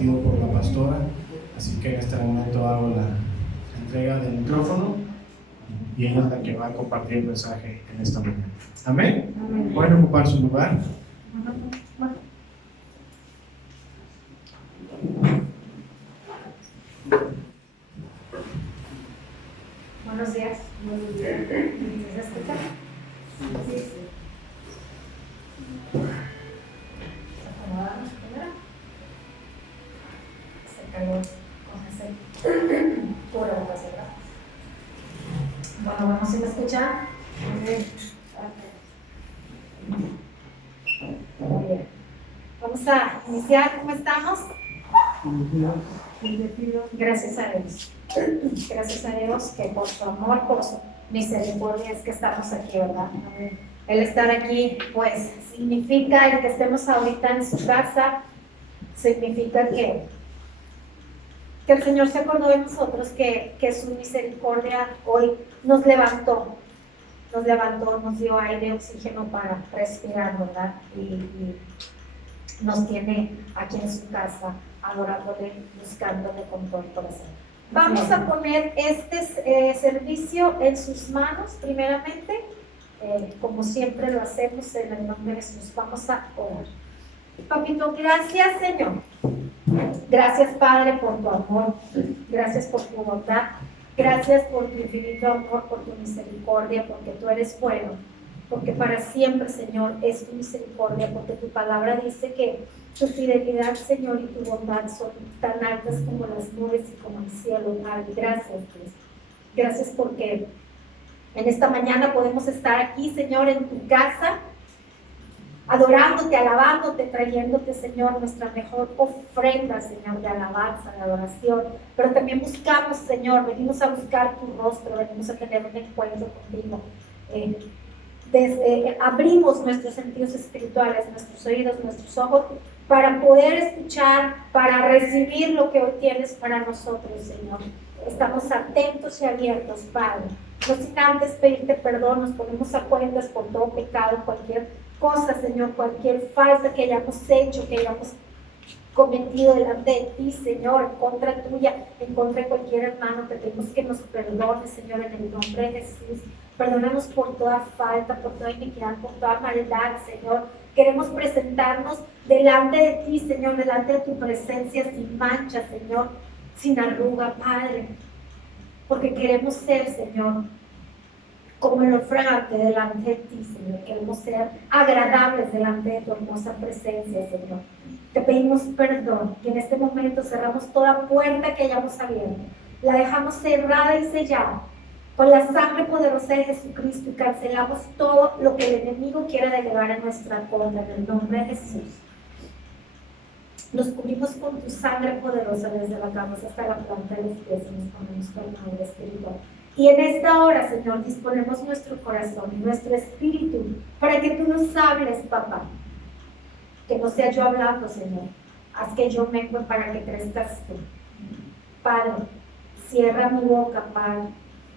compartido por la pastora, así que en este momento hago la entrega del micrófono y ella es la que va a compartir el mensaje en esta mañana. Amén. Pueden ocupar su lugar. Buenos días. ¿Se escucha? Sí. Acomodamos primero. Se calor con ese cubrebocas, ¿verdad? Bueno, vamos, ¿sí me escuchan? Muy bien. Vamos a iniciar. ¿Cómo estamos? Gracias a Dios. Gracias a Dios que por su amor, por su misericordia es que estamos aquí, ¿verdad? El estar aquí, pues, significa el que estemos ahorita en su casa, significa que el Señor se acordó de nosotros, que su misericordia hoy nos levantó, nos dio aire, oxígeno para respirar, ¿verdad? Y nos tiene aquí en su casa, adorándole, buscándole con todo el corazón. Vamos a poner este servicio en sus manos, primeramente, como siempre lo hacemos en el nombre de Jesús. Vamos a orar. Papito, gracias, Señor. Gracias, Padre, por tu amor. Gracias por tu bondad. Gracias por tu infinito amor, por tu misericordia, porque tú eres bueno. Porque para siempre, Señor, es tu misericordia, porque tu palabra dice que tu fidelidad, Señor, y tu bondad son tan altas como las nubes y como el cielo. Padre, gracias, Dios. Gracias porque en esta mañana podemos estar aquí, Señor, en tu casa, adorándote, alabándote, trayéndote, Señor, nuestra mejor ofrenda, Señor, de alabanza, de adoración. Pero también buscamos, Señor, venimos a buscar tu rostro, venimos a tener un encuentro contigo. Abrimos nuestros sentidos espirituales, nuestros oídos, nuestros ojos, para poder escuchar, para recibir lo que hoy tienes para nosotros, Señor. Estamos atentos y abiertos, Padre. No sin antes pedirte perdón, nos ponemos a cuentas por todo pecado, cualquier cosa, Señor, cualquier falta que hayamos hecho, que hayamos cometido delante de ti, Señor, en contra tuya, en contra de cualquier hermano. Te pedimos que nos perdones, Señor, en el nombre de Jesús. Perdónanos por toda falta, por toda iniquidad, por toda maldad, Señor. Queremos presentarnos delante de ti, Señor, delante de tu presencia, sin mancha, Señor, sin arruga, Padre. Porque queremos ser, Señor, como el ofrande delante de ti, Señor. Queremos ser agradables delante de tu hermosa presencia, Señor. Te pedimos perdón y en este momento cerramos toda puerta que hayamos abierto. La dejamos cerrada y sellada con la sangre poderosa de Jesucristo y cancelamos todo lo que el enemigo quiera delegar en nuestra contra, en el nombre de Jesús. Nos cubrimos con tu sangre poderosa desde la cabeza hasta la planta de los pies y nos ponemos con armadura espiritual. Y en esta hora, Señor, disponemos nuestro corazón y nuestro espíritu para que tú nos hables, papá. Que no sea yo hablando, Señor. Haz que yo mengue para que crezcas tú. Padre, cierra mi boca, Padre,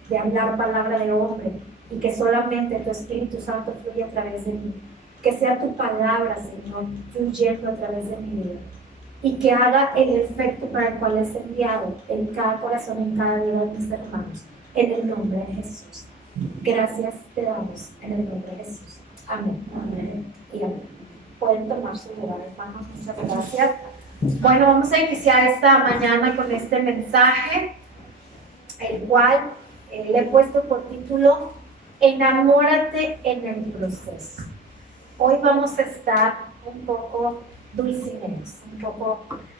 de hablar palabra de hombre y que solamente tu Espíritu Santo fluya a través de mí. Que sea tu palabra, Señor, fluyendo a través de mi vida. Y que haga el efecto para el cual es enviado en cada corazón, en cada vida de mis hermanos. En el nombre de Jesús. Gracias te damos en el nombre de Jesús. Amén. Amén. Y amén. Pueden tomar su lugar, hermanos. Muchas gracias. Bueno, vamos a iniciar esta mañana con este mensaje, el cual le he puesto por título Enamórate en el proceso. Hoy vamos a estar un poco dulcineros,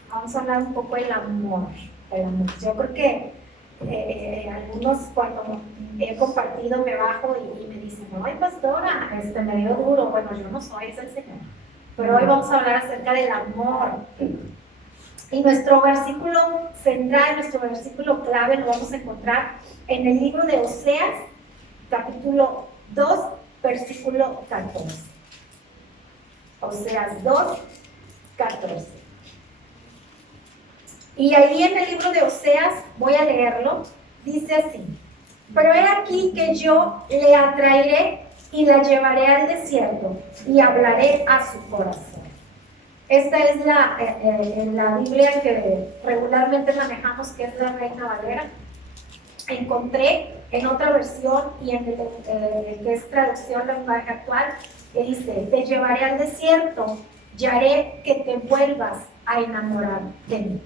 vamos a hablar un poco del amor. Yo creo que algunos cuando he compartido me bajo y me dicen, ay pastora, me dio duro. Bueno, yo no soy, es el Señor. Pero hoy vamos a hablar acerca del amor. Y nuestro versículo central, nuestro versículo clave lo vamos a encontrar en el libro de Oseas, capítulo 2, versículo 14. Oseas 2, 14. Y ahí en el libro de Oseas, voy a leerlo, dice así: pero he aquí que yo le atraeré y la llevaré al desierto y hablaré a su corazón. Esta es la Biblia que regularmente manejamos, que es la Reina Valera. Encontré en otra versión y en que es traducción lenguaje actual, que dice: te llevaré al desierto y haré que te vuelvas a enamorar de mí.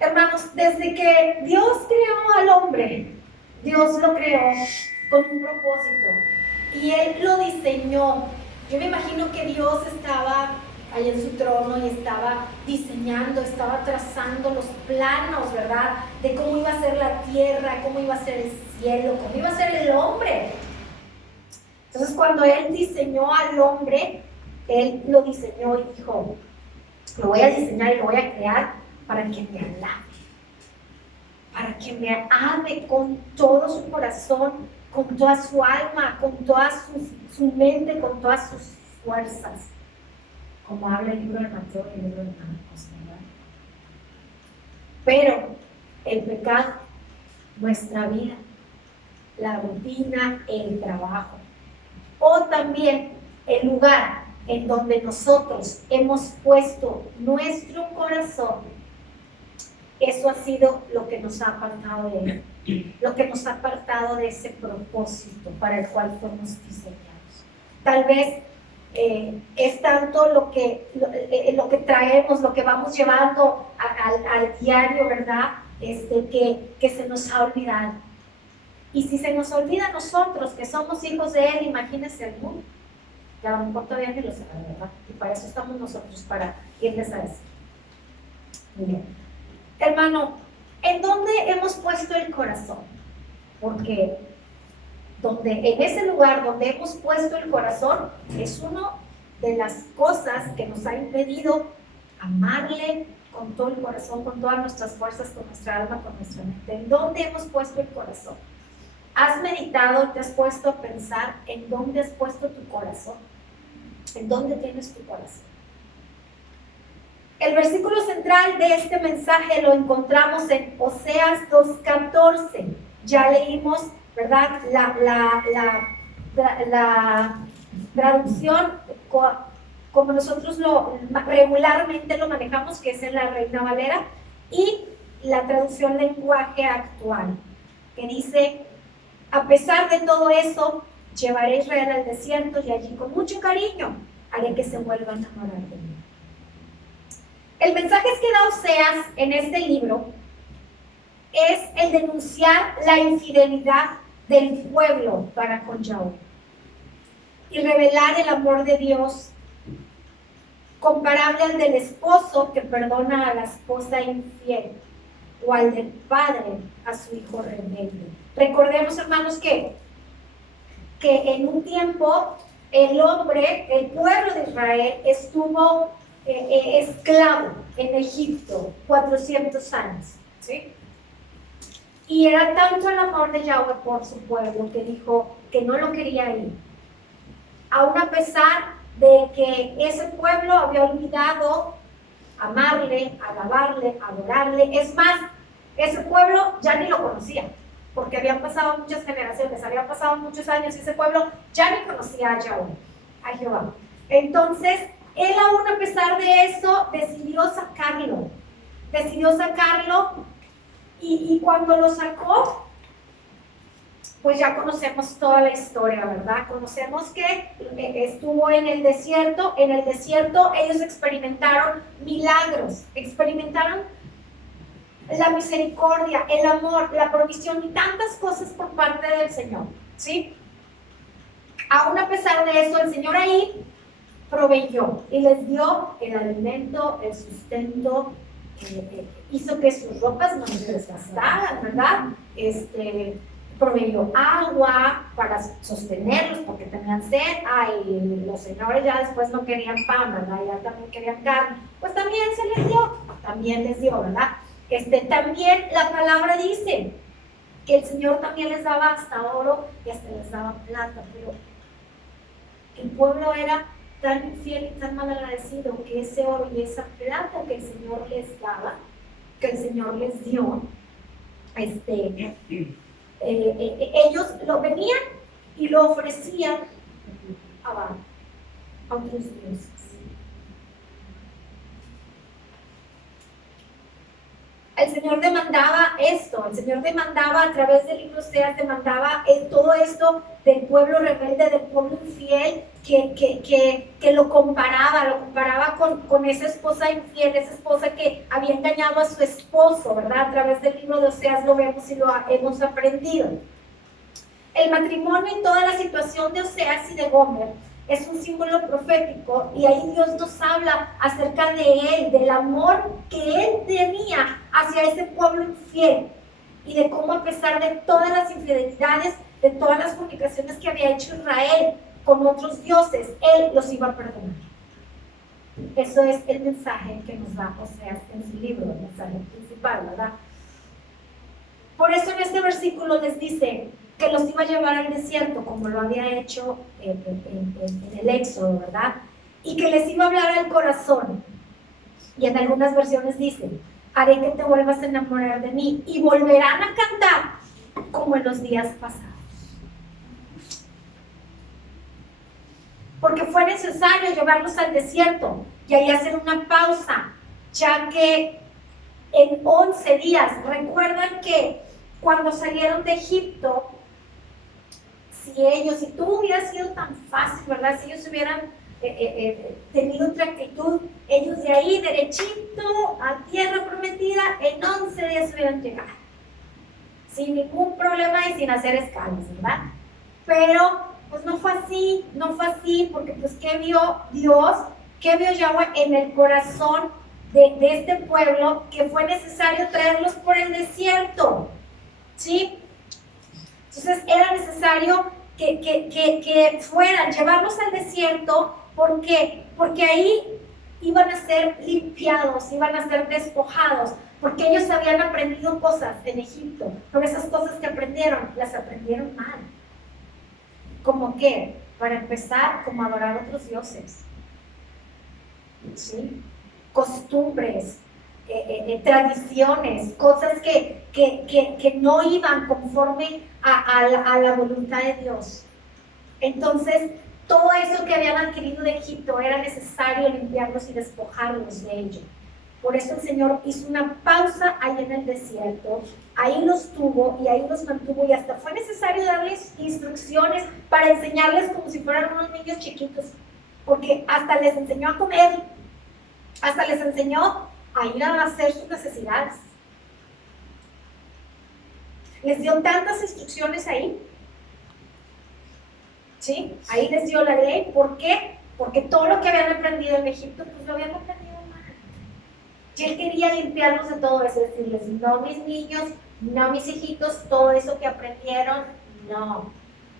Hermanos, desde que Dios creó al hombre, Dios lo creó con un propósito y Él lo diseñó. Yo me imagino que Dios estaba ahí en su trono y estaba diseñando, estaba trazando los planos, ¿verdad? De cómo iba a ser la tierra, cómo iba a ser el cielo, cómo iba a ser el hombre. Entonces, cuando Él diseñó al hombre, Él lo diseñó y dijo: lo voy a diseñar y lo voy a crear para que me alabe, para que me ame con todo su corazón, con toda su alma, con toda su mente, con todas sus fuerzas, como habla el libro de Mateo y el libro de Marcos, ¿verdad? Pero el pecado, nuestra vida, la rutina, el trabajo, o también el lugar en donde nosotros hemos puesto nuestro corazón, eso ha sido lo que nos ha apartado de Él, lo que nos ha apartado de ese propósito para el cual fuimos diseñados. Tal vez es tanto lo que traemos, lo que vamos llevando al diario, ¿verdad? Que se nos ha olvidado. Y si se nos olvida a nosotros que somos hijos de Él, imagínense el mundo. Y a lo mejor todavía ni lo saben, ¿verdad? Y para eso estamos nosotros, para irles a decir. Muy bien. Hermano, ¿en dónde hemos puesto el corazón? Porque en ese lugar donde hemos puesto el corazón es una de las cosas que nos ha impedido amarle con todo el corazón, con todas nuestras fuerzas, con nuestra alma, con nuestra mente. ¿En dónde hemos puesto el corazón? ¿Has meditado y te has puesto a pensar en dónde has puesto tu corazón? ¿En dónde tienes tu corazón? El versículo central de este mensaje lo encontramos en Oseas 2:14. Ya leímos, ¿verdad? La traducción como nosotros regularmente lo manejamos, que es en la Reina Valera, y la traducción lenguaje actual, que dice: a pesar de todo eso, llevaré a Israel al desierto y allí con mucho cariño haré que se vuelva a enamorar de mí. El mensaje que da Oseas en este libro es el denunciar la infidelidad del pueblo para con Yahweh y revelar el amor de Dios, comparable al del esposo que perdona a la esposa infiel o al del padre a su hijo rebelde. Recordemos, hermanos, que en un tiempo el pueblo de Israel estuvo esclavo en Egipto 400 años, ¿sí? Y era tanto el amor de Yahweh por su pueblo que dijo que no lo quería ir, aún a pesar de que ese pueblo había olvidado amarle, alabarle, adorarle. Es más, ese pueblo ya ni lo conocía, porque habían pasado muchas generaciones, habían pasado muchos años y ese pueblo ya ni conocía a Yahweh, a Jehová. Entonces, él aún a pesar de eso decidió sacarlo y cuando lo sacó, pues ya conocemos toda la historia, ¿verdad? Conocemos que estuvo en el desierto ellos experimentaron milagros, experimentaron la misericordia, el amor, la provisión y tantas cosas por parte del Señor, ¿sí? Aún a pesar de eso, el Señor ahí proveyó y les dio el alimento, el sustento, hizo que sus ropas no se desgastaran, ¿verdad? Proveyó agua para sostenerlos porque tenían sed. Ay, los señores ya después no querían pan, ¿verdad? Ya también querían carne. Pues también les dio, ¿verdad? También la palabra dice que el Señor también les daba hasta oro y hasta les daba plata, pero el pueblo era tan infiel y tan mal agradecido que ese oro y esa plata que el Señor les daba, que el Señor les dio, ellos lo venían y lo ofrecían a otros dioses. el Señor demandaba esto, el Señor demandaba a través del libro Oseas, demandaba todo esto del pueblo rebelde, del pueblo infiel, que lo comparaba con esa esposa infiel, esa esposa que había engañado a su esposo, ¿verdad? A través del libro de Oseas lo vemos y lo hemos aprendido. El matrimonio y toda la situación de Oseas y de Gomer es un símbolo profético, y ahí Dios nos habla acerca de él, del amor que él tenía hacia ese pueblo infiel, y de cómo, a pesar de todas las infidelidades, de todas las fornicaciones que había hecho Israel con otros dioses, él los iba a perdonar. Eso es el mensaje que nos da Oseas en su libro, el mensaje principal, ¿verdad? Por eso en este versículo les dice que los iba a llevar al desierto, como lo había hecho en el Éxodo, ¿verdad? Y que les iba a hablar al corazón. Y en algunas versiones dice: haré que te vuelvas a enamorar de mí, y volverán a cantar como en los días pasados. Porque fue necesario llevarlos al desierto y ahí hacer una pausa, ya que en 11 días, recuerdan que cuando salieron de Egipto, si tú hubieras sido tan fácil, ¿verdad? Si ellos hubieran tenido otra actitud, ellos de ahí derechito a tierra prometida, en 11 días hubieran llegado, sin ningún problema y sin hacer escalas, ¿verdad? Pero pues no fue así, porque pues ¿qué vio Dios? ¿Qué vio Yahweh en el corazón de este pueblo? Que fue necesario traerlos por el desierto, ¿sí? Entonces era necesario que fueran, llevarlos al desierto. ¿Por qué? Porque ahí iban a ser limpiados, iban a ser despojados, porque ellos habían aprendido cosas en Egipto, pero esas cosas que aprendieron, las aprendieron mal. ¿Cómo qué? Para empezar, como adorar a otros dioses, ¿sí? Costumbres, tradiciones, cosas que no iban conforme a la voluntad de Dios. Entonces, todo eso que habían adquirido de Egipto era necesario limpiarlos y despojarlos de ello. Por eso el Señor hizo una pausa ahí en el desierto, ahí los tuvo y ahí los mantuvo, y hasta fue necesario darles instrucciones para enseñarles como si fueran unos niños chiquitos, porque hasta les enseñó a comer, hasta les enseñó a ir a hacer sus necesidades. Les dio tantas instrucciones ahí, ¿sí? Ahí les dio la ley. ¿Por qué? Porque todo lo que habían aprendido en Egipto, pues lo habían aprendido mal. Y él quería limpiarlos de todo eso, decirles: no, mis niños, no, mis hijitos, todo eso que aprendieron, no.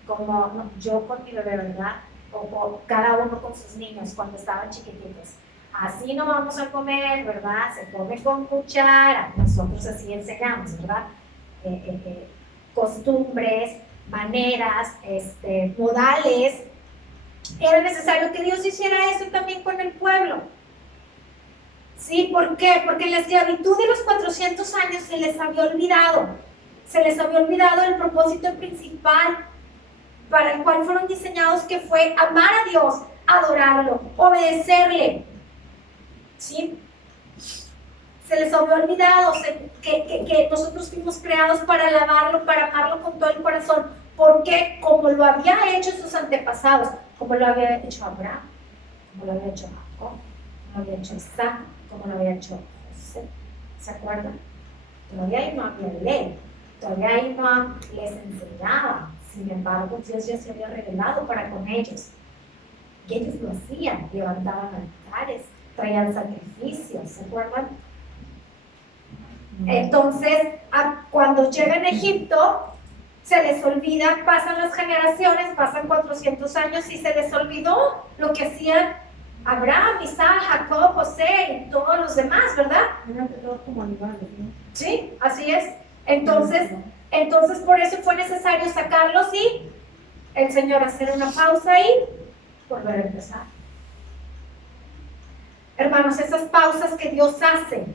Como no, yo con mi bebé, ¿verdad? O cada uno con sus niños cuando estaban chiquititos. Así no vamos a comer, ¿verdad? Se come con cuchara. Nosotros así enseñamos, ¿verdad? Costumbres, maneras, modales. Era necesario que Dios hiciera eso también con el pueblo. ¿Sí? ¿Por qué? Porque la esclavitud de los 400 años se les había olvidado. Se les había olvidado el propósito principal para el cual fueron diseñados, que fue amar a Dios, adorarlo, obedecerle. ¿Sí? Se les había olvidado que nosotros fuimos creados para alabarlo, para amarlo con todo el corazón, porque como lo había hecho sus antepasados, como lo había hecho Abraham, como lo había hecho Jacob, como lo había hecho Isaac, como lo había hecho José, ¿se acuerdan? Todavía ahí no había ley, todavía ahí no les enseñaba. Sin embargo, Dios ya se había revelado para con ellos, y ellos lo hacían, levantaban altares, traían sacrificios, ¿se acuerdan? Entonces, cuando llegan a Egipto, se les olvida, pasan las generaciones, pasan 400 años y se les olvidó lo que hacían Abraham, Isaac, Jacob, José y todos los demás, ¿verdad? Eran todos como animales, ¿no? Sí, así es. Entonces por eso fue necesario sacarlos y el Señor hacer una pausa y volver a empezar. Hermanos, esas pausas que Dios hace,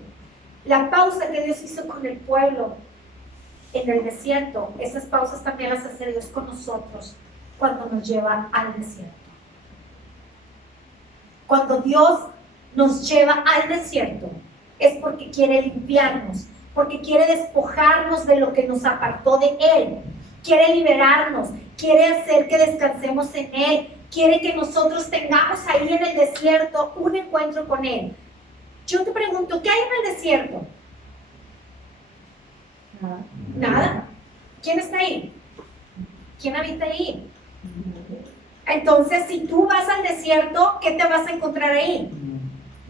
la pausa que Dios hizo con el pueblo en el desierto, esas pausas también las hace Dios con nosotros cuando nos lleva al desierto. Cuando Dios nos lleva al desierto es porque quiere limpiarnos, porque quiere despojarnos de lo que nos apartó de Él. Quiere liberarnos, quiere hacer que descansemos en Él, quiere que nosotros tengamos ahí en el desierto un encuentro con Él. Yo te pregunto, ¿qué hay en el desierto? Nada. ¿Quién está ahí? ¿Quién habita ahí? Entonces, si tú vas al desierto, ¿qué te vas a encontrar ahí?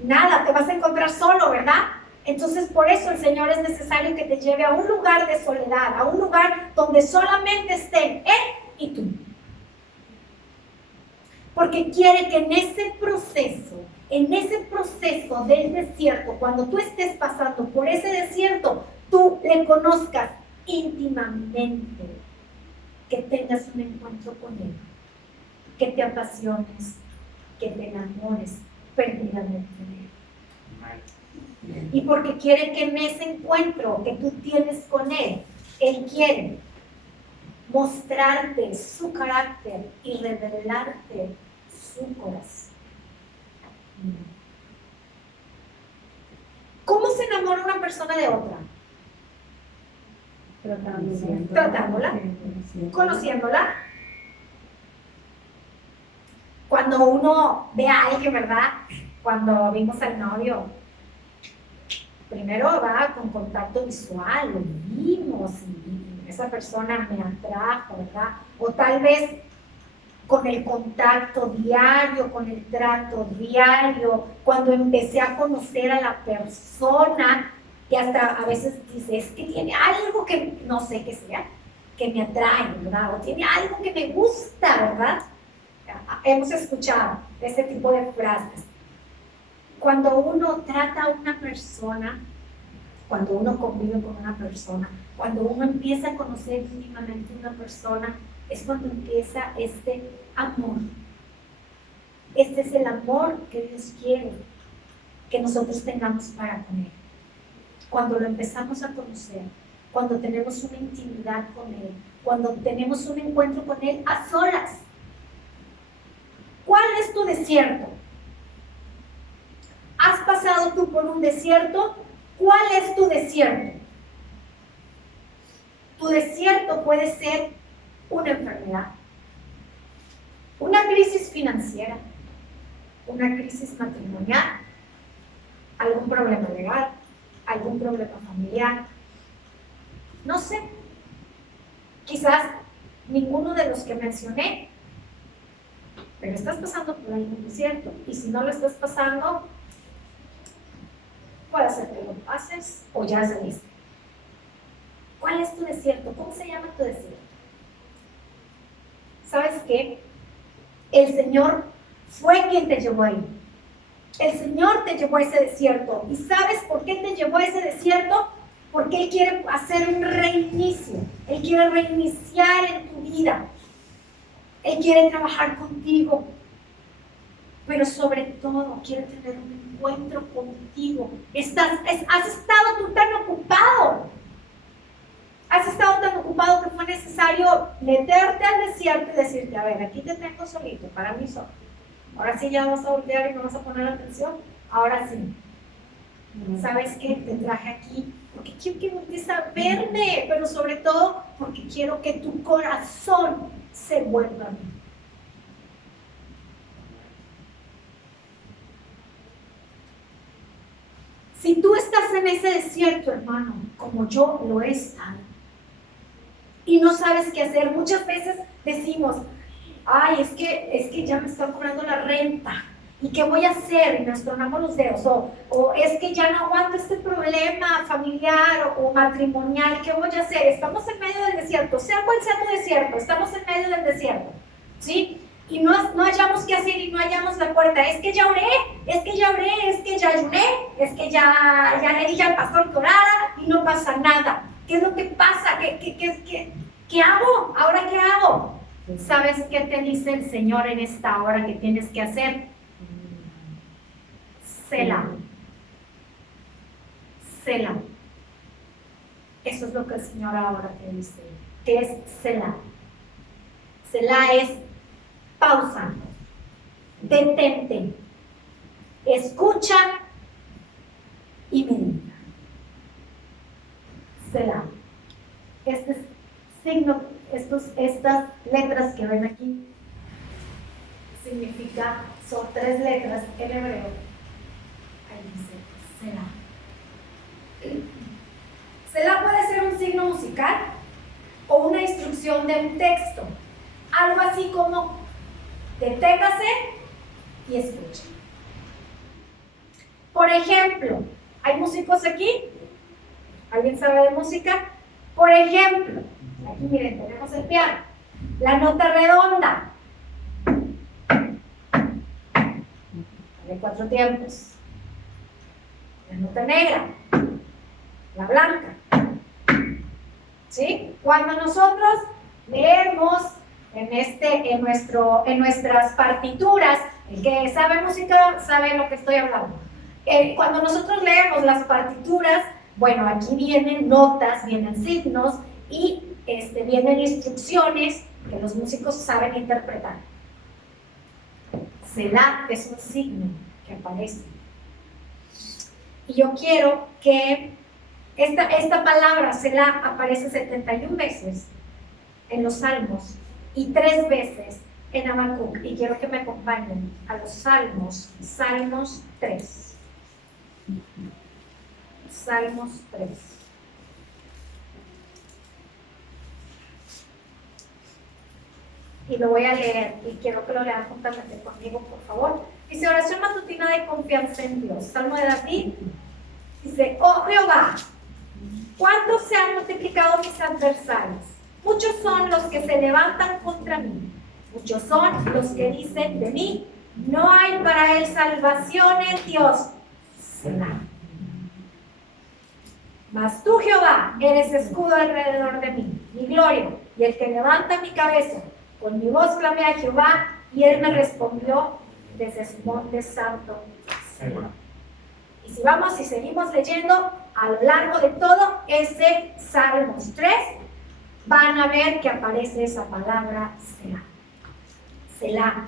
Nada, te vas a encontrar solo, ¿verdad? Entonces, por eso el Señor es necesario que te lleve a un lugar de soledad, a un lugar donde solamente estén Él y tú. Porque quiere que en ese proceso del desierto, cuando tú estés pasando por ese desierto, tú le conozcas íntimamente, que tengas un encuentro con Él, que te apasiones, que te enamores perdidamente de Él. Y porque quiere que en ese encuentro que tú tienes con Él, Él quiere mostrarte su carácter y revelarte su corazón. ¿Cómo se enamora una persona de otra? Tratándola, conociéndola. Cuando uno ve a alguien, ¿verdad? Cuando vimos al novio, primero va con contacto visual, lo vimos y esa persona me atrajo, ¿verdad? O tal vez con el contacto diario, con el trato diario, cuando empecé a conocer a la persona, y hasta a veces dice, es que tiene algo que no sé qué sea, que me atrae, ¿verdad? O tiene algo que me gusta, ¿verdad? Hemos escuchado ese tipo de frases. Cuando uno trata a una persona, cuando uno convive con una persona, cuando uno empieza a conocer íntimamente a una persona, es cuando empieza este amor. Este es el amor que Dios quiere que nosotros tengamos para con Él. Cuando lo empezamos a conocer, cuando tenemos una intimidad con Él, cuando tenemos un encuentro con Él a solas. ¿Cuál es tu desierto? ¿Has pasado tú por un desierto? ¿Cuál es tu desierto? Tu desierto puede ser una enfermedad, una crisis financiera, una crisis matrimonial, algún problema legal, algún problema familiar. No sé, quizás ninguno de los que mencioné, pero estás pasando por algún desierto, y si no lo estás pasando, puede ser que lo pases o ya saliste. ¿Cuál es tu desierto? ¿Cómo se llama tu desierto? ¿Sabes qué? El Señor fue quien te llevó ahí. El Señor te llevó a ese desierto. ¿Y sabes por qué te llevó a ese desierto? Porque Él quiere hacer un reinicio. Él quiere reiniciar en tu vida. Él quiere trabajar contigo. Pero sobre todo quiere tener un encuentro contigo. Has estado tú tan ocupado. Has estado tan ocupado que fue necesario meterte al desierto y decirte, a ver, aquí te tengo solito, para mí solo. Ahora sí ya vas a voltear y me vas a poner atención. Ahora sí. ¿Sabes qué? Te traje aquí porque quiero que voltees a verme, pero sobre todo porque quiero que tu corazón se vuelva a mí. Si tú estás en ese desierto, hermano, como yo lo he estado, y no sabes qué hacer, muchas veces decimos, ay, es que ya me están cobrando la renta, ¿y qué voy a hacer? Y nos tronamos los dedos, o es que ya no aguanto este problema familiar o matrimonial, ¿qué voy a hacer? Estamos en medio del desierto, sea cual sea tu desierto, estamos en medio del desierto, ¿sí? Y no hallamos qué hacer y no hallamos la puerta. Es que ya oré, es que ya ayuné, es que ya le dije al pastor que orara y no pasa nada. ¿Qué es lo que pasa? ¿Qué hago? ¿Ahora qué hago? ¿Sabes qué te dice el Señor en esta hora que tienes que hacer? Selah. Selah. Eso es lo que el Señor ahora te dice. ¿Qué es Selah? Selah es pausa, detente, escucha y medita. Selah. Este signo, estas letras que ven aquí, son 3 letras en hebreo. Ahí dice Selah. Selah puede ser un signo musical o una instrucción de un texto. Algo así como: deténgase y escuche. Por ejemplo, ¿hay músicos aquí? ¿Alguien sabe de música? Por ejemplo, aquí miren, tenemos el piano. La nota redonda. De 4 tiempos. La nota negra. La blanca. ¿Sí? Cuando nosotros leemos en nuestras partituras, el que sabe música sabe lo que estoy hablando. Cuando nosotros leemos las partituras, bueno, aquí vienen notas, vienen signos y vienen instrucciones que los músicos saben interpretar. Selah es un signo que aparece. Y yo quiero que esta palabra Selah aparece 71 veces en los Salmos y 3 veces en Habacuc. Y quiero que me acompañen a los Salmos 3. Salmos 3. Y lo voy a leer y quiero que lo lean juntamente conmigo, por favor. Dice: oración matutina de confianza en Dios. Salmo de David. Dice: oh Jehová, ¿cuántos se han multiplicado mis adversarios? Muchos son los que se levantan contra mí. Muchos son los que dicen de mí: no hay para él salvación en Dios. Selah. Mas tú, Jehová, eres escudo alrededor de mí, mi gloria, y el que levanta mi cabeza. Con mi voz clamé a Jehová, y él me respondió desde su monte santo. Selah. Y si vamos y seguimos leyendo a lo largo de todo ese Salmos 3, van a ver que aparece esa palabra Selah. Selah.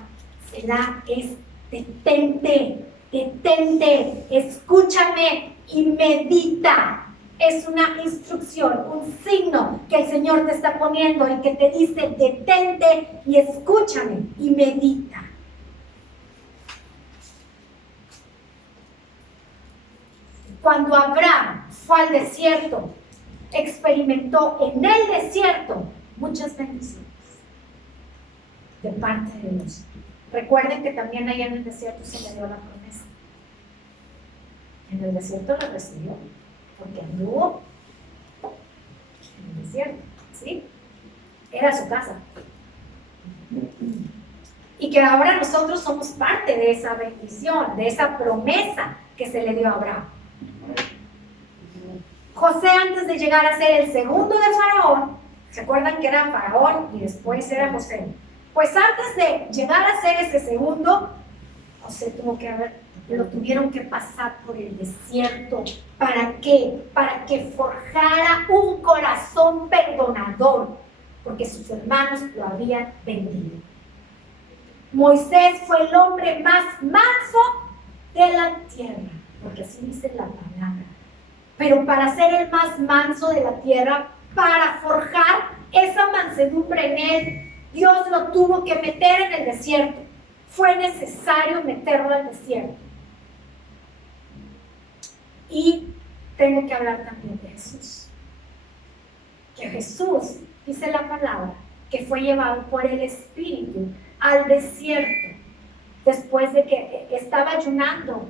Selah es detente, detente, escúchame y medita. Es una instrucción, un signo que el Señor te está poniendo y que te dice: detente y escúchame y medita. Cuando Abraham fue al desierto, experimentó en el desierto muchas bendiciones de parte de Dios. Recuerden que también ahí en el desierto se le dio la promesa. En el desierto la recibió, porque anduvo en el desierto, ¿sí? Era su casa. Y que ahora nosotros somos parte de esa bendición, de esa promesa que se le dio a Abraham. José, antes de llegar a ser el segundo de Faraón, ¿se acuerdan que era Faraón y después era José? Pues antes de llegar a ser ese segundo, José lo tuvieron que pasar por el desierto. ¿Para qué? Para que forjara un corazón perdonador, porque sus hermanos lo habían vendido. Moisés fue el hombre más manso de la tierra, porque así dice la palabra. Pero para ser el más manso de la tierra, para forjar esa mansedumbre en él, Dios lo tuvo que meter en el desierto. Fue necesario meterlo al desierto. Y tengo que hablar también de Jesús. Que Jesús, dice la palabra, que fue llevado por el Espíritu al desierto después de que estaba ayunando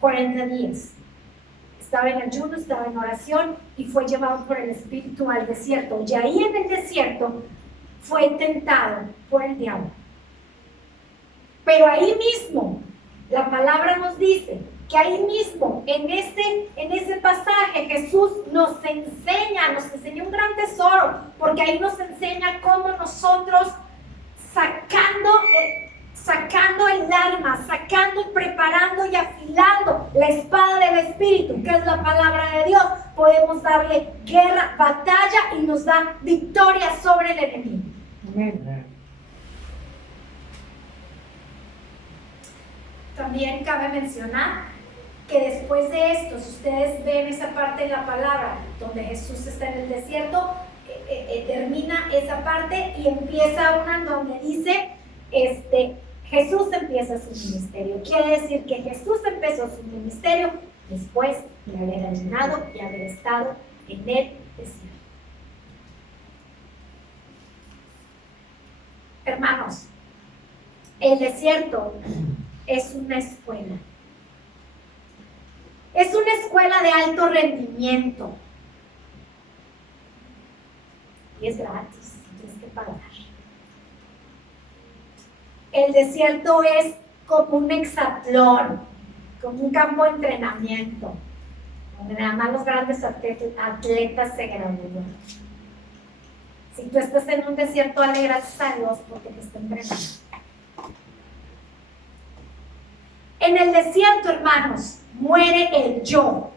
40 días. Estaba en ayuno, estaba en oración y fue llevado por el Espíritu al desierto. Y ahí en el desierto fue tentado por el diablo. Pero ahí mismo, la palabra nos dice que ahí mismo, en ese pasaje, Jesús nos enseña un gran tesoro, porque ahí nos enseña cómo nosotros sacando el arma, sacando y preparando y afilando la espada del Espíritu, que es la palabra de Dios, podemos darle guerra, batalla y nos da victoria sobre el enemigo. Amén. También cabe mencionar que después de esto, si ustedes ven esa parte de la palabra donde Jesús está en el desierto, termina esa parte y empieza una donde dice, Jesús empieza su ministerio. Quiere decir que Jesús empezó su ministerio después de haber ayunado y haber estado en el desierto. Hermanos, el desierto es una escuela. Es una escuela de alto rendimiento. Y es gratis, tienes que pagar. El desierto es como un hexatlón, como un campo de entrenamiento, donde nada más los grandes atletas se gradúan. Si tú estás en un desierto, dale gracias a Dios porque te está entrenando. En el desierto, hermanos, muere el yo.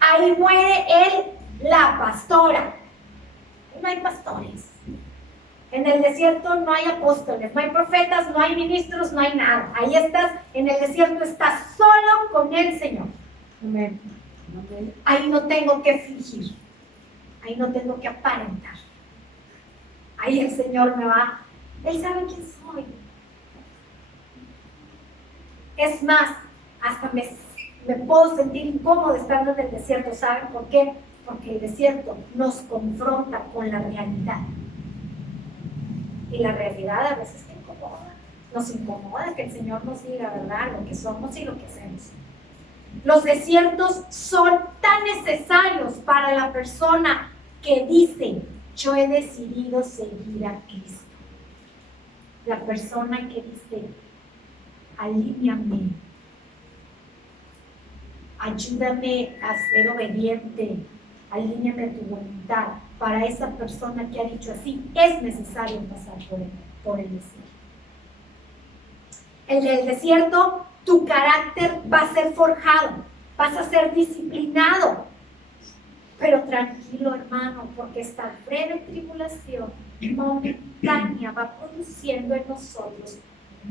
Ahí muere la pastora. No hay pastores. En el desierto no hay apóstoles, no hay profetas, no hay ministros, no hay nada. Ahí estás, en el desierto estás solo con el Señor. Amén. Ahí no tengo que fingir. Ahí no tengo que aparentar. Ahí el Señor me va. Él sabe quién soy. Es más, hasta me puedo sentir incómodo estando en el desierto. ¿Saben por qué? Porque el desierto nos confronta con la realidad. Y la realidad a veces te incomoda. Nos incomoda que el Señor nos diga, ¿verdad?, lo que somos y lo que hacemos. Los desiertos son tan necesarios para la persona que dice, yo he decidido seguir a Cristo. La persona que dice, alíñame, ayúdame a ser obediente, alíñame a tu voluntad. Para esa persona que ha dicho así, es necesario pasar por el desierto. En el desierto, tu carácter va a ser forjado, vas a ser disciplinado. Pero tranquilo, hermano, porque esta breve tribulación momentánea va produciendo en nosotros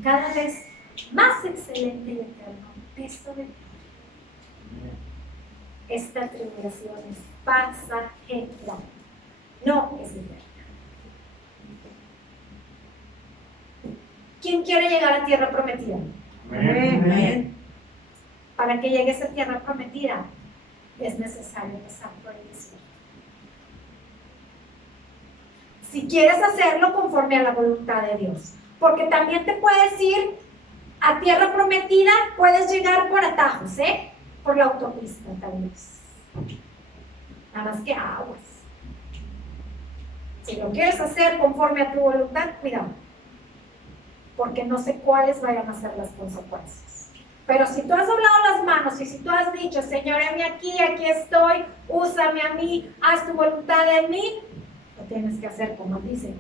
cada vez más excelente y eterno peso de vida. Esta tribulación es pasajera, no es eterna. ¿Quién quiere llegar a tierra prometida? Amén. Para que llegues a tierra prometida es necesario pasar por el desierto. Si quieres hacerlo conforme a la voluntad de Dios, porque también te puedes ir a tierra prometida, puedes llegar por atajos, por la autopista tal vez. Nada más que aguas. Si lo quieres hacer conforme a tu voluntad, cuidado, porque no sé cuáles vayan a ser las consecuencias. Pero si tú has doblado las manos y si tú has dicho, Señor, heme aquí estoy, úsame a mí, haz tu voluntad en mí, lo tienes que hacer como dice.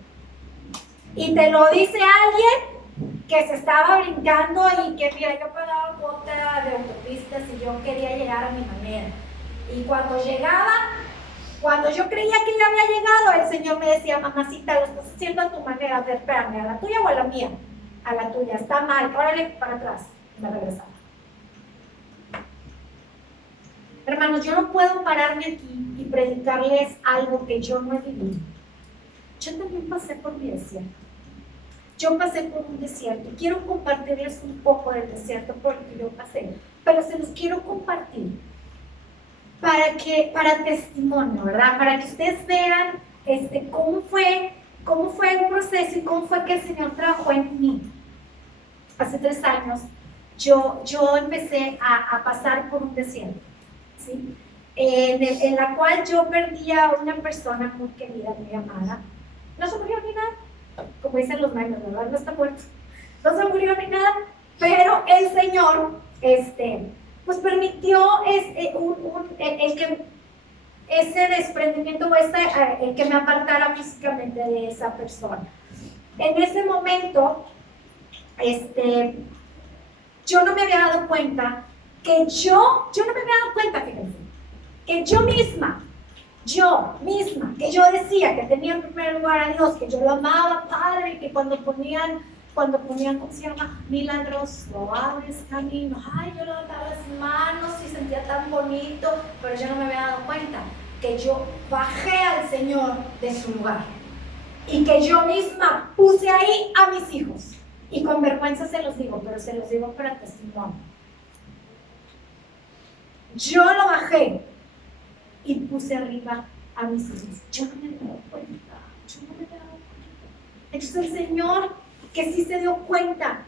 Y te lo dice alguien que se estaba brincando y que, mira, yo pagaba cuota de autopistas y yo quería llegar a mi manera. Y cuando llegaba, cuando yo creía que ya había llegado, el Señor me decía, mamacita, lo estás haciendo a tu manera, a ver, espérame, ¿a la tuya o a la mía? A la tuya, está mal, órale para atrás. Me regresaba. Hermanos, yo no puedo pararme aquí y predicarles algo que yo no he vivido. Yo también pasé por mi desierto. Yo pasé por un desierto. Quiero compartirles un poco del desierto por el que yo pasé, pero se los quiero compartir para testimonio, ¿verdad? Para que ustedes vean cómo fue el proceso y cómo fue que el Señor trabajó en mí. Hace 3 años yo empecé a pasar por un desierto, ¿sí? En la cual yo perdí a una persona muy querida, muy amada. No se murió ni nada, como dicen los mayos, ¿verdad? No está muerto, no se murió ni nada, pero el Señor, pues permitió el que ese desprendimiento o el que me apartara físicamente de esa persona. En ese momento, yo no me había dado cuenta que fíjense, que yo misma, que yo decía que tenía en primer lugar a Dios, que yo lo amaba, Padre, y que cuando ponían cuando ponían, ¿cómo se llama? Milagros, lo abres camino. Ay, yo levantaba las manos y sentía tan bonito, pero yo no me había dado cuenta que yo bajé al Señor de su lugar y que yo misma puse ahí a mis hijos. Y con vergüenza se los digo, pero se los digo para testimonio. Yo lo bajé y puse arriba a mis hijos. Yo no me he dado cuenta. Entonces el Señor, que sí se dio cuenta,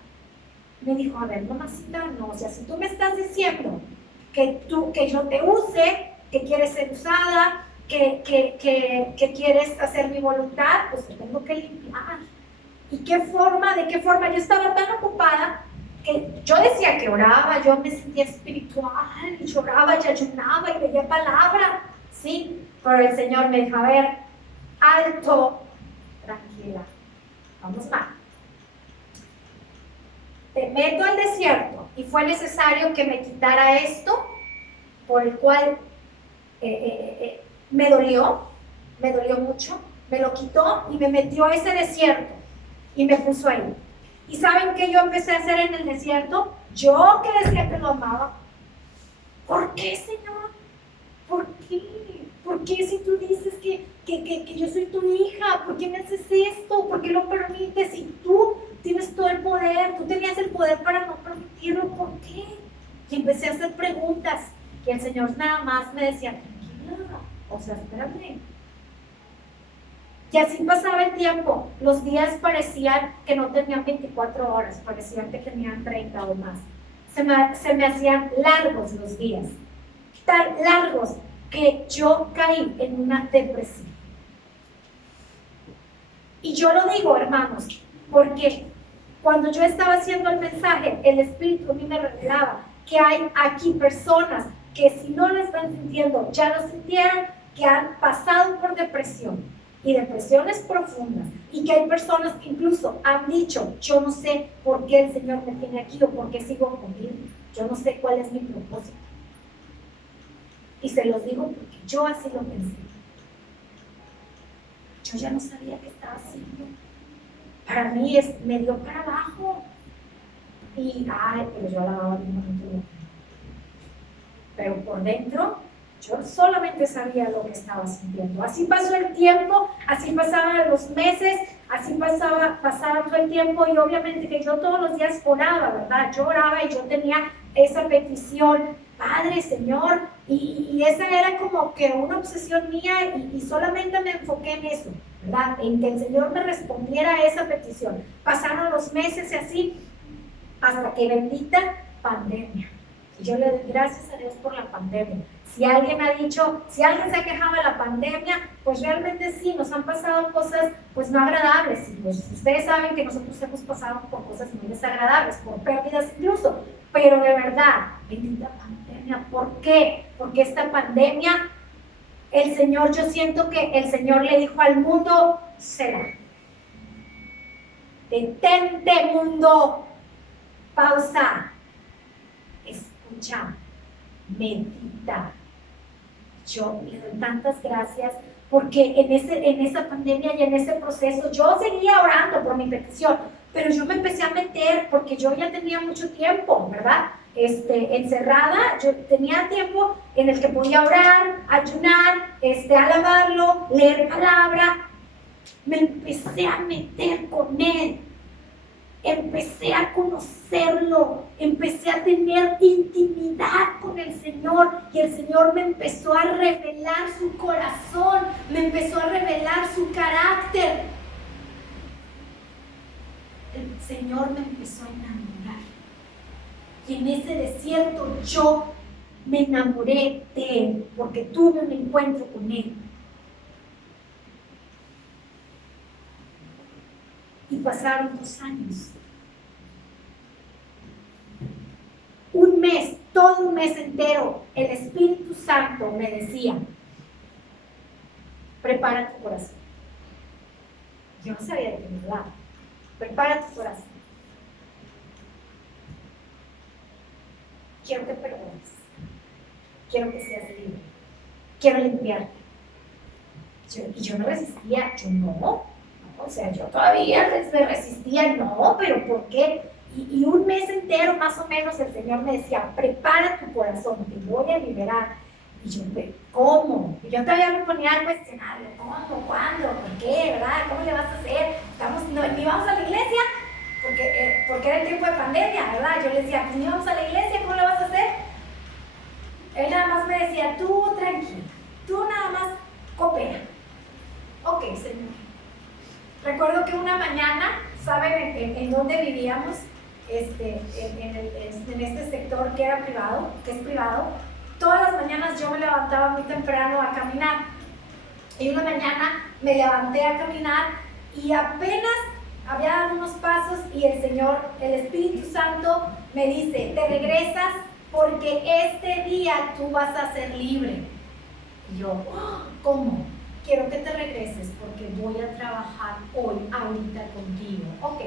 me dijo, a ver, mamacita, no, o sea, si tú me estás diciendo que yo te use, que quieres ser usada, que quieres hacer mi voluntad, pues te tengo que limpiar. ¿Y de qué forma? Yo estaba tan ocupada que yo decía que oraba, yo me sentía espiritual, y lloraba y ayunaba y veía palabra, ¿sí? Pero el Señor me dijo, a ver, alto, tranquila, vamos mal. Te meto al desierto y fue necesario que me quitara esto, por el cual me dolió mucho, me lo quitó y me metió a ese desierto y me puso ahí. ¿Y saben qué yo empecé a hacer en el desierto? Yo que decía que lo amaba. ¿Por qué, Señor? ¿Por qué? ¿Por qué si tú dices que yo soy tu hija? ¿Por qué me haces esto? ¿Por qué lo permites? Si tú tienes todo el poder, tú tenías el poder para no permitirlo, ¿por qué? Y empecé a hacer preguntas y el Señor nada más me decía, tranquila, o sea, espérame. Y así pasaba el tiempo. Los días parecían que no tenían 24 horas, parecían que tenían 30 o más. Se me hacían largos los días, tan largos que yo caí en una depresión. Y yo lo digo, hermanos, porque cuando yo estaba haciendo el mensaje, el Espíritu a mí me revelaba que hay aquí personas que si no lo están sintiendo, ya lo sintieron, que han pasado por depresión y depresiones profundas, y que hay personas que incluso han dicho, yo no sé por qué el Señor me tiene aquí o por qué sigo conmigo, yo no sé cuál es mi propósito. Y se los digo porque yo así lo pensé. Yo ya no sabía qué estaba haciendo. Para mí me dio para abajo. Y, pero yo alababa mi momento. Pero por dentro, yo solamente sabía lo que estaba sintiendo. Así pasó el tiempo, así pasaban los meses, así pasaba todo el tiempo, y obviamente que yo todos los días oraba, ¿verdad? Yo oraba y yo tenía esa petición, Padre, Señor, y esa era como que una obsesión mía, y solamente me enfoqué en eso, ¿verdad? En que el Señor me respondiera a esa petición. Pasaron los meses y así, hasta que bendita pandemia. Y yo le doy gracias a Dios por la pandemia. Si alguien se ha quejado de la pandemia, pues realmente sí, nos han pasado cosas pues no agradables. Y pues ustedes saben que nosotros hemos pasado por cosas muy desagradables, por pérdidas incluso. Pero de verdad, bendita pandemia. ¿Por qué? Porque esta pandemia, yo siento que el Señor le dijo al mundo, será. Detente, mundo. Pausa. Escucha. Medita. Yo le doy tantas gracias porque en esa pandemia y en ese proceso yo seguía orando por mi petición, pero yo me empecé a meter porque yo ya tenía mucho tiempo, ¿verdad? Encerrada, yo tenía tiempo en el que podía orar, ayunar, alabarlo, leer palabra. Me empecé a meter con Él. Empecé a conocerlo, empecé a tener intimidad con el Señor, y el Señor me empezó a revelar su corazón, me empezó a revelar su carácter. El Señor me empezó a enamorar, y en ese desierto yo me enamoré de Él, porque tuve un encuentro con Él. Y pasaron 2 años. Un mes, todo un mes entero, el Espíritu Santo me decía, prepara tu corazón. Yo no sabía de qué me hablaba. Prepara tu corazón. Quiero que perdones. Quiero que seas libre. Quiero limpiarte. Y yo no resistía. Yo no, O sea, yo todavía me resistía, no, pero ¿por qué? Y un mes entero más o menos el Señor me decía, prepara tu corazón, te voy a liberar. Y yo, ¿cómo? Y yo todavía me ponía a cuestionarlo, ¿cómo? ¿Cuándo? ¿Por qué? ¿Verdad? ¿Cómo le vas a hacer? Ni vamos a la iglesia, porque era el tiempo de pandemia, ¿verdad? Yo le decía, pues ni vamos a la iglesia, ¿cómo le vas a hacer? Él nada más me decía, tú tranquila, tú nada más coopera. Ok, Señor. Recuerdo que una mañana, ¿saben en dónde vivíamos? En este sector que era privado, que es privado. Todas las mañanas yo me levantaba muy temprano a caminar. Y una mañana me levanté a caminar y apenas había dado unos pasos y el Señor, el Espíritu Santo me dice, te regresas porque este día tú vas a ser libre. Y yo, ¿cómo? Quiero que te regreses porque voy a trabajar hoy, ahorita contigo. Ok,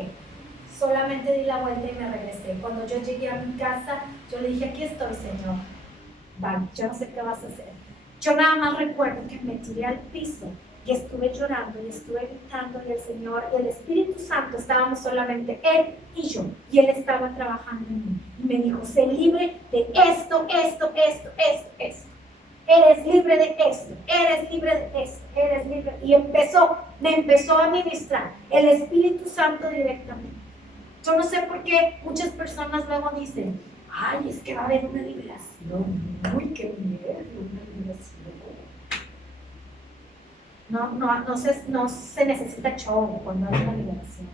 solamente di la vuelta y me regresé. Cuando yo llegué a mi casa, yo le dije, aquí estoy, Señor. Vale, yo no sé qué vas a hacer. Yo nada más recuerdo que me tiré al piso y estuve llorando y estuve gritando y el Señor y el Espíritu Santo, estábamos solamente Él y yo, y Él estaba trabajando en mí. Y me dijo, sé libre de esto. Eres libre de esto, eres libre de esto, eres libre. Y me empezó a ministrar el Espíritu Santo directamente. Yo no sé por qué muchas personas luego dicen, ay, es que va a haber una liberación. Uy, qué miedo, una liberación. No se necesita show cuando hay una liberación.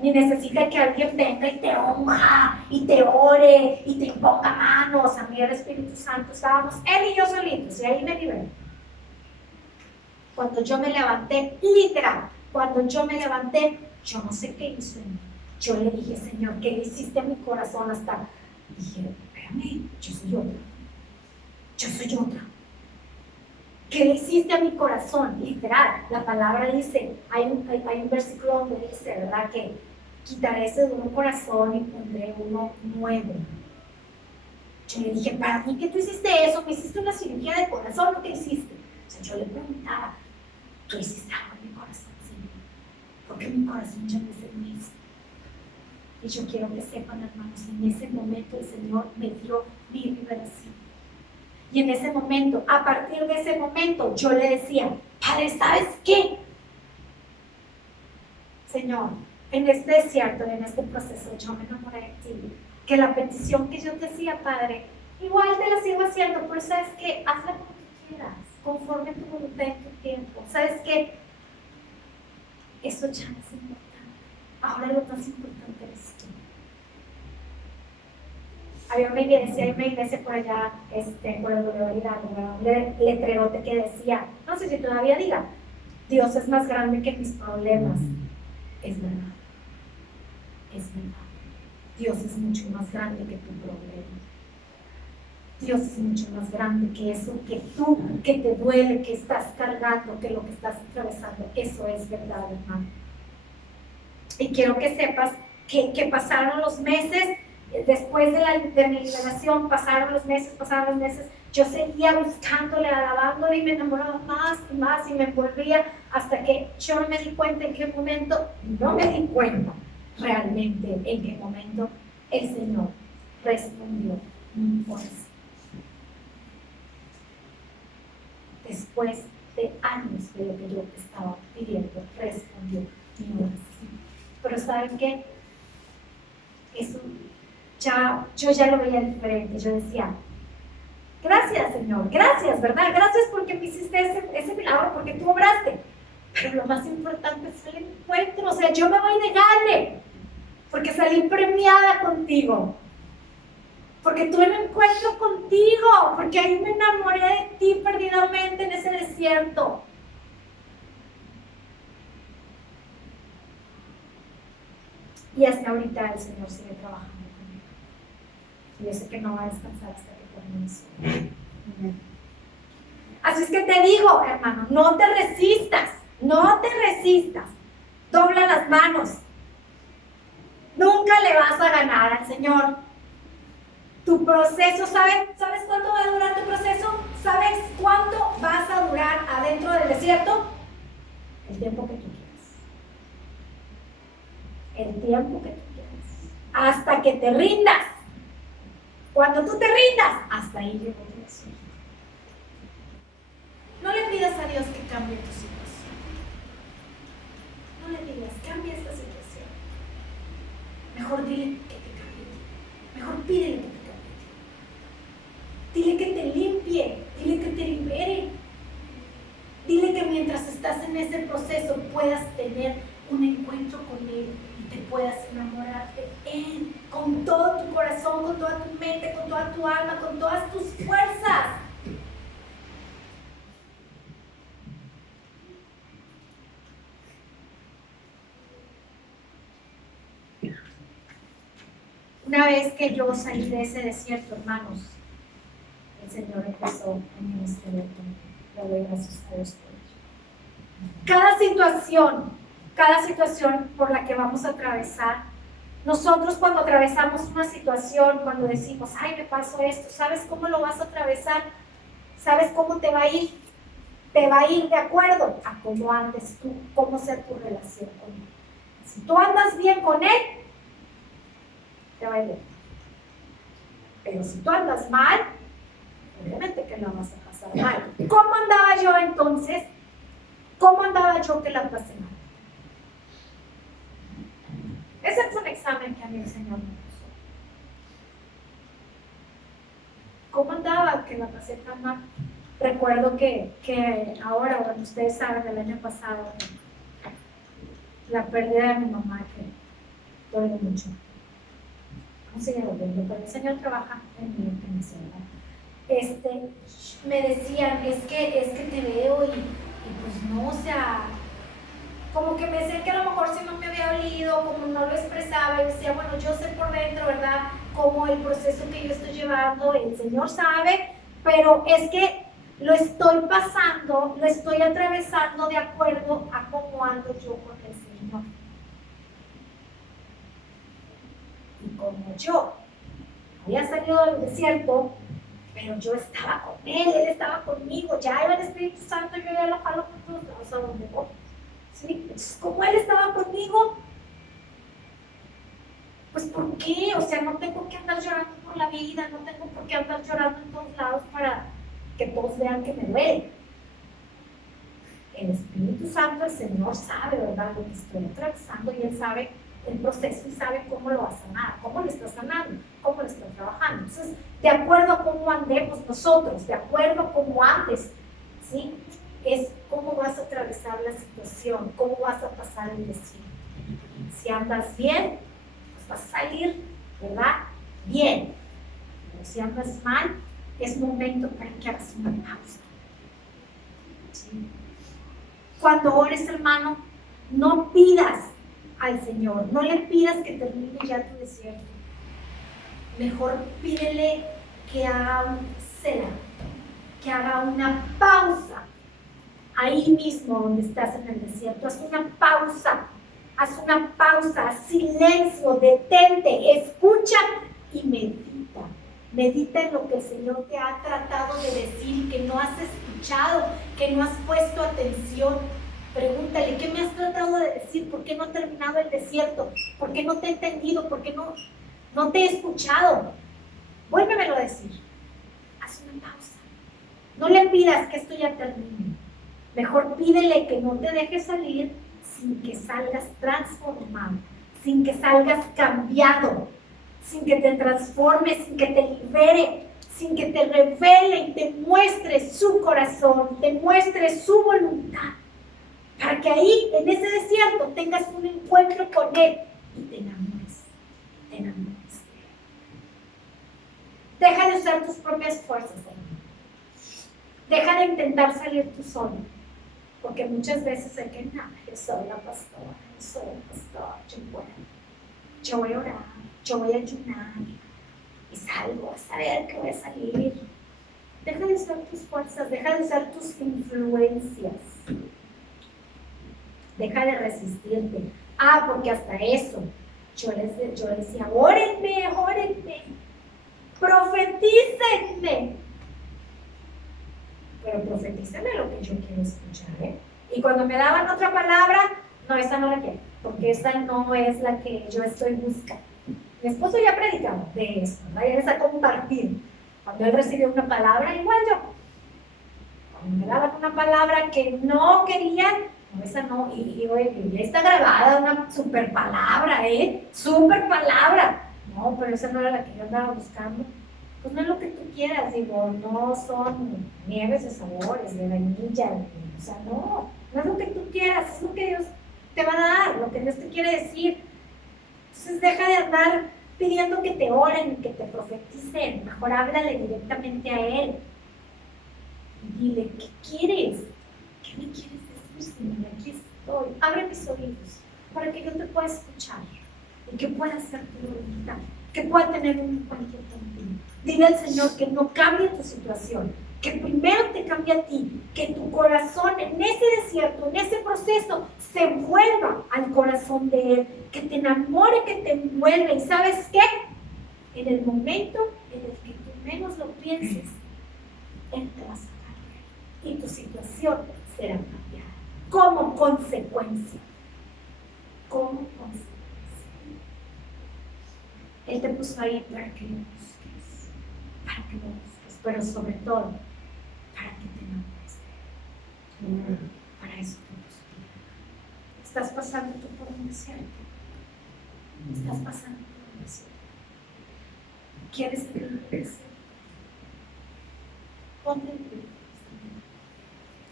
Ni necesita que alguien venga y te unja, y te ore, y te imponga manos. A mí el Espíritu Santo, estábamos Él y yo solitos, y ahí me liberé. Cuando yo me levanté, literal, yo no sé qué hizo en mí. Yo le dije, Señor, ¿qué le hiciste a mi corazón hasta? Dije, espérame, yo soy otra. ¿Qué le hiciste a mi corazón? Literal, la palabra dice, hay un versículo donde dice, ¿verdad? Que quitaré ese duro corazón y pondré uno nuevo. Yo le dije, para mí que tú hiciste eso, me hiciste una cirugía de corazón, ¿lo que hiciste? O sea, yo le preguntaba, ¿tú hiciste algo en mi corazón, Señor? Porque mi corazón ya no es el mismo. Y yo quiero que sepan, hermanos, en ese momento el Señor me dio mi liberación. Y en ese momento, a partir de ese momento, yo le decía, Padre, ¿sabes qué? Señor, en este desierto, en este proceso, yo me enamoré de ti. Que la petición que yo te hacía, Padre, igual te la sigo haciendo, pero ¿sabes qué? Hazla como tú quieras, conforme a tu voluntad en tu tiempo. ¿Sabes qué? Eso ya no es importante. Ahora lo más importante eres tú. Había una iglesia por allá, por el Boulevard Hidalgo, un letrerote que decía, no sé si todavía diga, Dios es más grande que mis problemas. Es verdad. Dios es mucho más grande que tu problema. Dios es mucho más grande que eso que tú, que te duele, que estás cargando, que lo que estás atravesando. Eso es verdad, hermano. Y quiero que sepas que pasaron los meses. Después de mi liberación, pasaron los meses, yo seguía buscándole, alabándole y me enamoraba más y más y me envolvía hasta que yo no me di cuenta en qué momento, no me di cuenta realmente en qué momento el Señor respondió mi oración. Después de años de lo que yo estaba pidiendo, respondió mi oración. Pero ¿saben qué? Eso yo ya lo veía diferente. Yo decía, gracias, Señor, gracias, ¿verdad? Gracias porque me hiciste ese milagro, porque tú obraste. Pero lo más importante es el encuentro. O sea, yo me voy a negarle, porque salí premiada contigo, porque tuve un encuentro contigo, porque ahí me enamoré de ti perdidamente en ese desierto. Y hasta ahorita el Señor sigue trabajando. Yo sé que no va a descansar hasta que termine su vida. Así es que te digo, hermano, no te resistas, dobla las manos. Nunca le vas a ganar al Señor. Tu proceso, ¿sabes cuánto va a durar tu proceso? ¿Sabes cuánto vas a durar adentro del desierto? El tiempo que tú quieras. hasta que te rindas. Cuando tú te rindas, hasta ahí llegó tu desierto. No le pidas a Dios que cambie tu situación. No le digas, cambia esta situación. Mejor dile que te cambie. Mejor pídele que te cambie. Dile que te limpie. Dile que te libere. Dile que mientras estás en ese proceso puedas tener un encuentro con Él y te puedas enamorar de Él con todo tu corazón, con toda tu mente, con toda tu alma, con todas tus fuerzas. Una vez que yo salí de ese desierto, hermanos, el Señor empezó el ministerio conmigo. Le doy gracias a Dios por ello. Cada situación por la que vamos a atravesar, nosotros cuando atravesamos una situación, cuando decimos, ay, me pasó esto, ¿sabes cómo lo vas a atravesar? ¿Sabes cómo te va a ir? Te va a ir de acuerdo a cómo andes tú, cómo sea tu relación con Él. Si tú andas bien con Él, te va a ir bien. Pero si tú andas mal, obviamente que la vas a pasar mal. ¿Cómo andaba yo entonces? ¿Cómo andaba yo que la pasé mal? Ese es un examen que a mí el Señor me puso. ¿Cómo andaba que la pasé tan mal? Recuerdo que ahora, bueno, ustedes saben, el año pasado, la pérdida de mi mamá, que duele mucho. No sigue doliendo, pero el Señor trabaja en mi ciudad. Me decían, es que te veo y pues no, o sea, como que me decían que a lo mejor si no me había olido, como no lo expresaba, y decía, bueno, yo sé por dentro, ¿verdad?, como el proceso que yo estoy llevando, el Señor sabe, pero es que lo estoy pasando, lo estoy atravesando de acuerdo a cómo ando yo con el Señor. Y como yo había salido del desierto, pero yo estaba con Él estaba conmigo, ya iba el Espíritu Santo, yo ya lo jalo por todos lados a donde voy. ¿Sí? Entonces, como Él estaba conmigo, pues ¿por qué? O sea, no tengo que andar llorando por la vida, no tengo por qué andar llorando en todos lados para que todos vean que me duele. El Espíritu Santo, el Señor sabe, ¿verdad?, lo que estoy atravesando, y Él sabe el proceso y sabe cómo lo va a sanar, cómo lo está sanando, cómo lo está trabajando. Entonces, de acuerdo a cómo andemos nosotros, de acuerdo a cómo andes, ¿sí?, es cómo vas a atravesar la situación, cómo vas a pasar el desierto. Si andas bien, pues vas a salir, ¿verdad?, bien. Pero si andas mal, es momento para que hagas una pausa. ¿Sí? Cuando ores, hermano, no pidas al Señor, no le pidas que termine ya tu desierto. Mejor pídele que haga un cela, que haga una pausa ahí mismo donde estás en el desierto. Haz una pausa, silencio, detente, escucha y medita en lo que el Señor te ha tratado de decir, que no has escuchado, que no has puesto atención. Pregúntale, ¿qué me has tratado de decir? ¿Por qué no he terminado el desierto? ¿Por qué no te he entendido? ¿Por qué no te he escuchado? Vuélvemelo a decir. Haz una pausa. No le pidas que esto ya termine. Mejor pídele que no te deje salir sin que salgas transformado, sin que salgas cambiado, sin que te transformes, sin que te libere, sin que te revele y te muestre su corazón, te muestre su voluntad. Para que ahí, en ese desierto, tengas un encuentro con Él y te enamores. Deja de usar tus propias fuerzas, hermano. Deja de intentar salir tú solo. Porque muchas veces hay que, no, yo soy la pastora, yo voy a orar, yo voy a ayunar y salgo a saber que voy a salir. Deja de usar tus fuerzas, deja de usar tus influencias. Deja de resistirte. Porque hasta eso, yo decía, órenme, profetícenme. Pero profetícenme lo que yo quiero escuchar, ¿eh? Y cuando me daban otra palabra, no, esa no la quiero, porque esa no es la que yo estoy buscando. Mi esposo ya ha predicado de eso, ¿verdad? Ya les ha compartido. Cuando él recibió una palabra, igual yo. Cuando me daban una palabra que no querían, no, esa no, y oye, ya está grabada una super palabra, super palabra. No, pero esa no era la que yo andaba buscando. Pues no es lo que tú quieras, digo, no son nieves de sabores, de vainilla, o sea, no es lo que tú quieras, es lo que Dios te va a dar, lo que Dios te quiere decir. Entonces deja de andar pidiendo que te oren, que te profeticen, mejor háblale directamente a Él. Y dile, ¿qué quieres? ¿Qué me quieres decir, Señor? Aquí estoy. Abre mis oídos para que yo te pueda escuchar y que pueda hacer tu voluntad, que pueda tener un encuentro contigo. Dile al Señor que no cambie tu situación, que primero te cambie a ti, que tu corazón en ese desierto, en ese proceso, se vuelva al corazón de Él, que te enamore, que te envuelve. ¿Y sabes qué? En el momento en el que tú menos lo pienses, Él te va a sacar y tu situación será cambiada como consecuencia. Como consecuencia. Él te puso ahí para que lo busques, pero sobre todo para que te enamores. Para eso te busqué. Estás pasando tú por un desierto. Estás pasando por un desierto. ¿Quieres salir del desierto? Ponte de pie.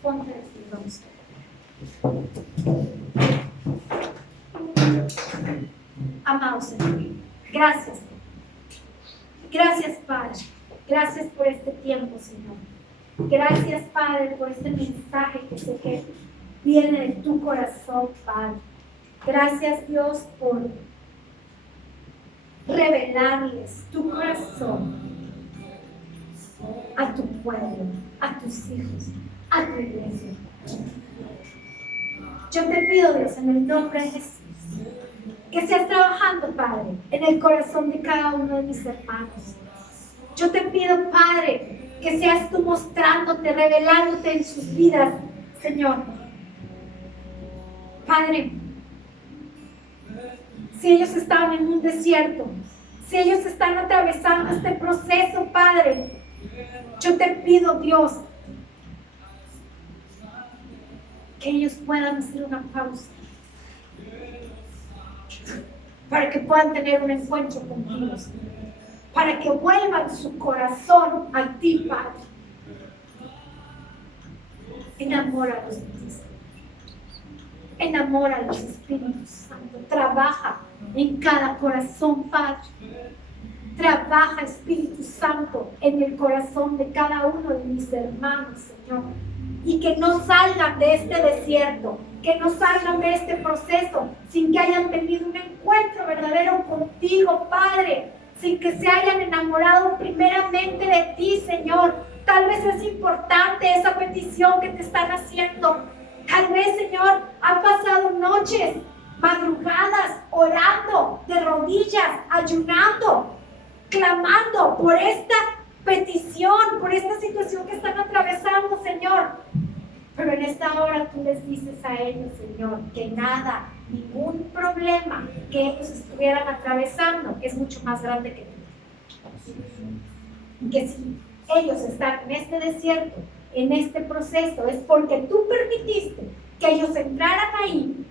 Ponte de pie, vamos a ver. Amado Señor, gracias. Gracias, Padre. Gracias por este tiempo, Señor. Gracias, Padre, por este mensaje que sé que viene de tu corazón, Padre. Gracias, Dios, por revelarles tu corazón a tu pueblo, a tus hijos, a tu iglesia. Yo te pido, Dios, en el nombre de Jesús, que seas trabajando, Padre, en el corazón de cada uno de mis hermanos. Yo te pido, Padre, que seas tú mostrándote, revelándote en sus vidas, Señor. Padre, si ellos estaban en un desierto, si ellos están atravesando este proceso, Padre, yo te pido, Dios, que ellos puedan hacer una pausa para que puedan tener un encuentro contigo, para que vuelvan su corazón a ti, Padre. Enamóralos de ti, enamóralos, Espíritu Santo. Trabaja en cada corazón, Padre. Trabaja, Espíritu Santo, en el corazón de cada uno de mis hermanos, Señor. Y que no salgan de este desierto, que no salgan de este proceso sin que hayan tenido un encuentro verdadero contigo, Padre, sin que se hayan enamorado primeramente de ti, Señor. Tal vez es importante esa petición que te están haciendo. Tal vez, Señor, han pasado noches, madrugadas, orando de rodillas, ayunando, clamando por esta petición, por esta situación que están atravesando, Señor. Pero en esta hora tú les dices a ellos, Señor, que nada, ningún problema que ellos estuvieran atravesando es mucho más grande que tú. Y que si ellos están en este desierto, en este proceso, es porque tú permitiste que ellos entraran ahí,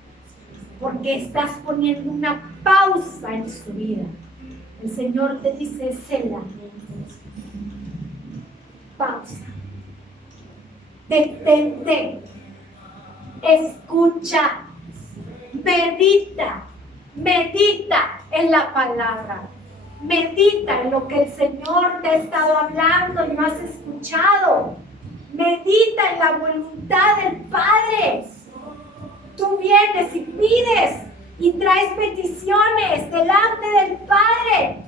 porque estás poniendo una pausa en su vida. El Señor te dice, Selah, pausa. Detente, escucha, medita en la palabra, medita en lo que el Señor te ha estado hablando y no has escuchado, medita en la voluntad del Padre. Tú vienes y pides y traes peticiones delante del Padre,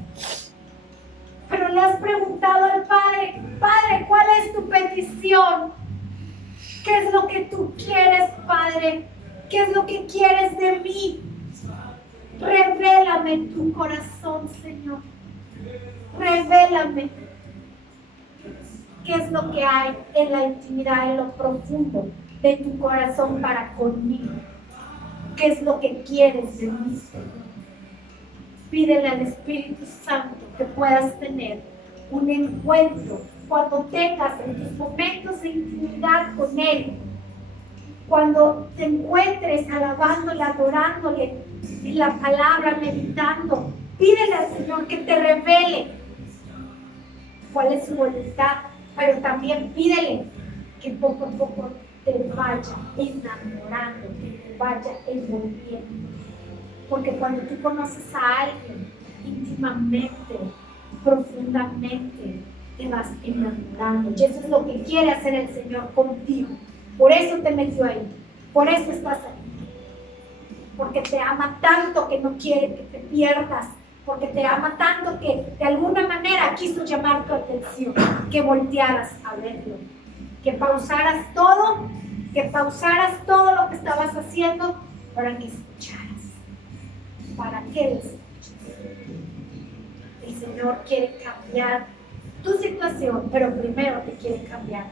pero le has preguntado al Padre, Padre, ¿cuál es tu petición? ¿Qué es lo que tú quieres, Padre? ¿Qué es lo que quieres de mí? Revélame tu corazón, Señor. Revélame qué es lo que hay en la intimidad, en lo profundo de tu corazón para conmigo. ¿Qué es lo que quieres de mí, Señor? Pídele al Espíritu Santo que puedas tener un encuentro cuando tengas en tus momentos de intimidad con Él, cuando te encuentres alabándole, adorándole en la palabra, meditando. Pídele al Señor que te revele cuál es su voluntad, pero también pídele que poco a poco te vaya enamorando, que te vaya envolviendo. Porque cuando tú conoces a alguien íntimamente, profundamente, te vas enamorando. Y eso es lo que quiere hacer el Señor contigo. Por eso te metió ahí. Por eso estás ahí. Porque te ama tanto que no quiere que te pierdas. Porque te ama tanto que de alguna manera quiso llamar tu atención. Que voltearas a verlo. Que pausaras todo lo que estabas haciendo para que escucharas. Para que lo escuches. El Señor quiere cambiar tu situación, pero primero te quiere cambiar.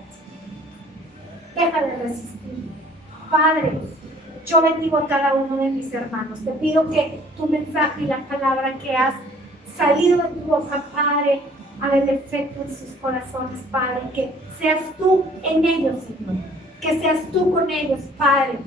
Deja de resistir. Padre, yo bendigo a cada uno de mis hermanos. Te pido que tu mensaje y la palabra que has salido de tu boca, Padre, haga el efecto en sus corazones, Padre. Que seas tú en ellos, Señor. Que seas tú con ellos, Padre.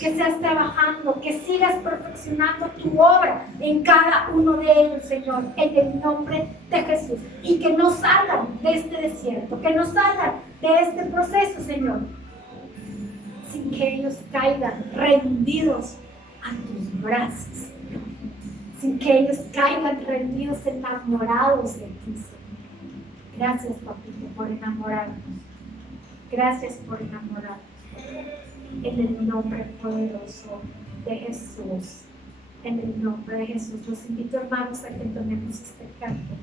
Que seas trabajando, que sigas perfeccionando tu obra en cada uno de ellos, Señor, en el nombre de Jesús. Y que no salgan de este desierto, que no salgan de este proceso, Señor, sin que ellos caigan rendidos a tus brazos, Señor. Sin que ellos caigan rendidos, enamorados de ti, Señor. Gracias, Papito, por enamorarnos. Gracias por enamorarnos. En el nombre poderoso de Jesús. En el nombre de Jesús. Los invito, hermanos, a que tomemos este canto.